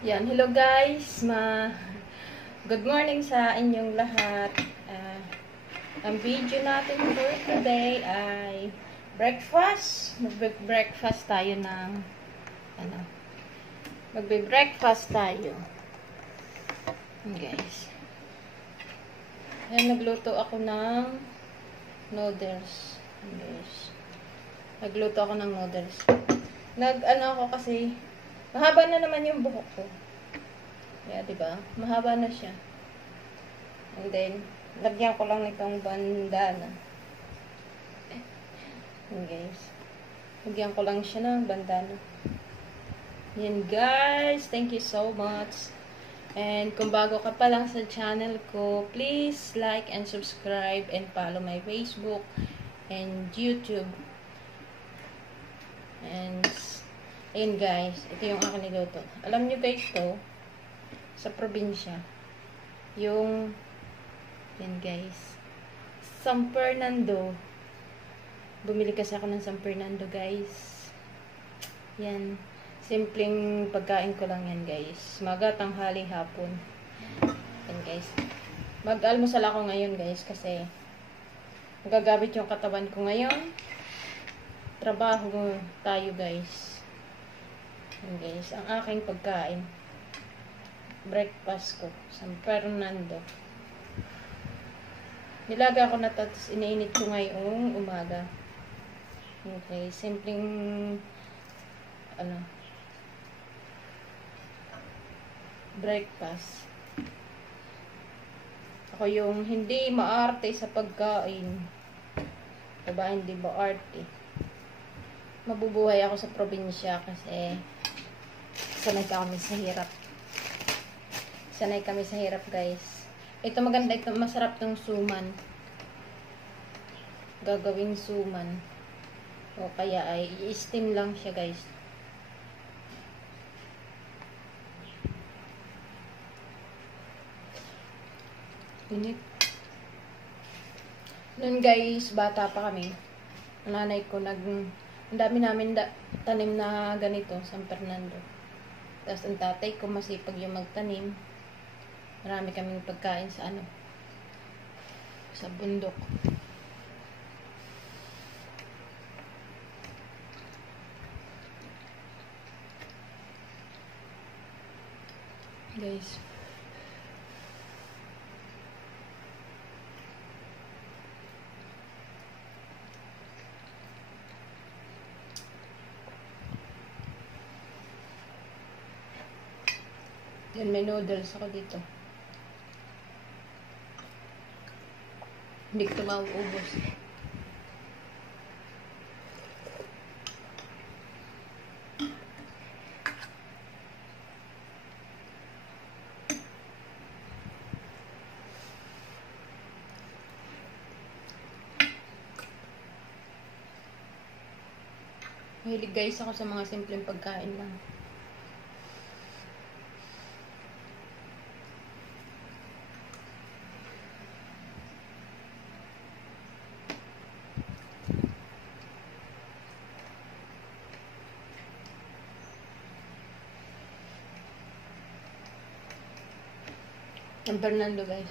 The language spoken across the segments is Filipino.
Yan, hello guys. Good morning sa inyong lahat. Ang video natin for today ay breakfast. Magbe-breakfast tayo ng magbe-breakfast tayo. Guys. Ayan, nagluto ako ng noodles. Guys. Nagluto ako ng noodles. Ako kasi mahaba na naman yung buhok ko. Yeah, diba? Mahaba na siya. And then, lagyan ko lang nitong bandana. Yan guys. Lagyan ko lang siya ng bandana. Yan guys. Thank you so much. And kung bago ka pa lang sa channel ko, please like and subscribe and follow my Facebook and YouTube. And ayun guys, ito yung akin niluto. Alam nyo guys to, sa probinsya, yung, yan guys, San Fernando. Bumili kasi ako ng San Fernando guys. Yan, simpleng pagkain ko lang yan guys. Maga, tanghali, hapon. Yan guys. Mag-almusal ako ngayon guys kasi magagamit yung katawan ko ngayon. Trabaho tayo guys. Guys, ang aking pagkain, breakfast ko, San Fernando. Nilaga ko na tapos inainit ko ngayong umaga. Okay, simpleng breakfast. Ako yung hindi maarte sa pagkain. Diba, hindi maarte. Mabubuhay ako sa probinsya kasi sanay kami sa hirap. Sanay kami sa hirap, guys. Ito maganda, ito masarap tong suman. Gagawing suman. O kaya ay i-steam lang siya, guys. Init. Noon, guys, bata pa kami. Nanay ko ang dami namin tanim na ganito, San Fernando. Tapos ang tatay ko masipag yung magtanim. Marami kaming pagkain sa sa bundok. Guys. Yan, may noodles ako dito. Hindi ko mauubos. Mahilig guys ako sa mga simpleng pagkain lang. San Fernando guys.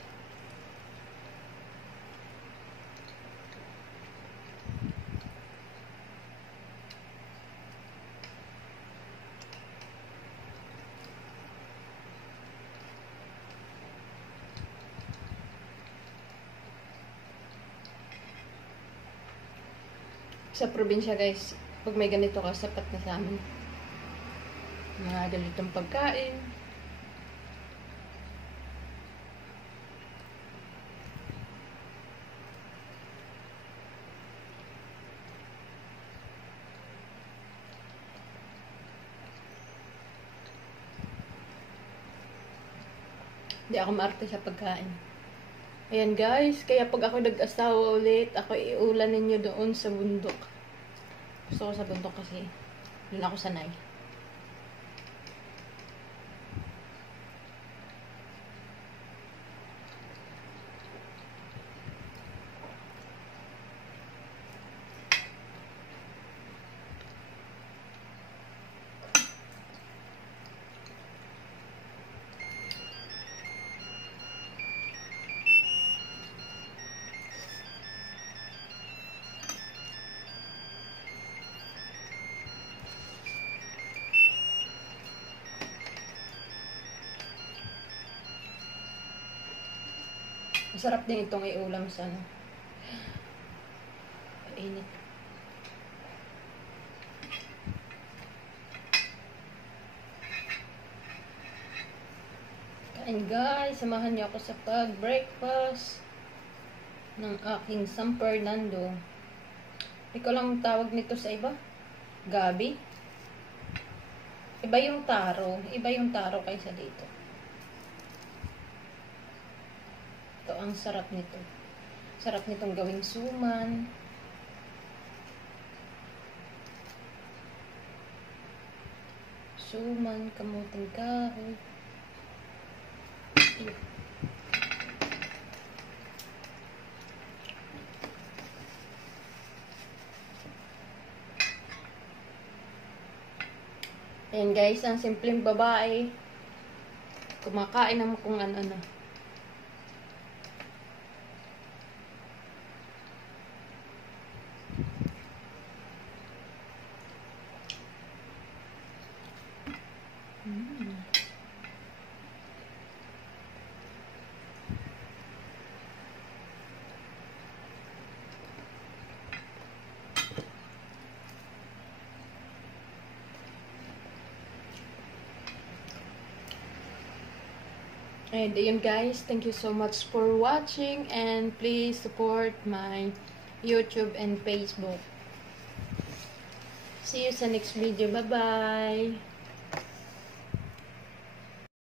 Sa probinsya guys, pag may ganito ka, sapat na sa amin. Mga ganitong pagkain. Hindi ako maarte sa pagkain. Ayan guys, kaya pag ako nag-asawa ulit, ako iulan ninyo doon sa bundok. Gusto ko sa bundok kasi doon ako sanay. Masarap din itong iulam sa ano. Init. Kain guys, samahan niyo ako sa pag-breakfast ng aking San Fernando. Ikaw lang tawag nito sa iba? Gabi? Iba yung taro. Iba yung taro kaysa dito. Ito, ang sarap nito. Sarap nitong gawing suman. Suman, kamuting kahoy. Ayan guys, ang simpleng babae. Kumakain naman kung ano-ano. And ayun guys, thank you so much for watching and please support my YouTube and Facebook. See you sa next video. Bye-bye!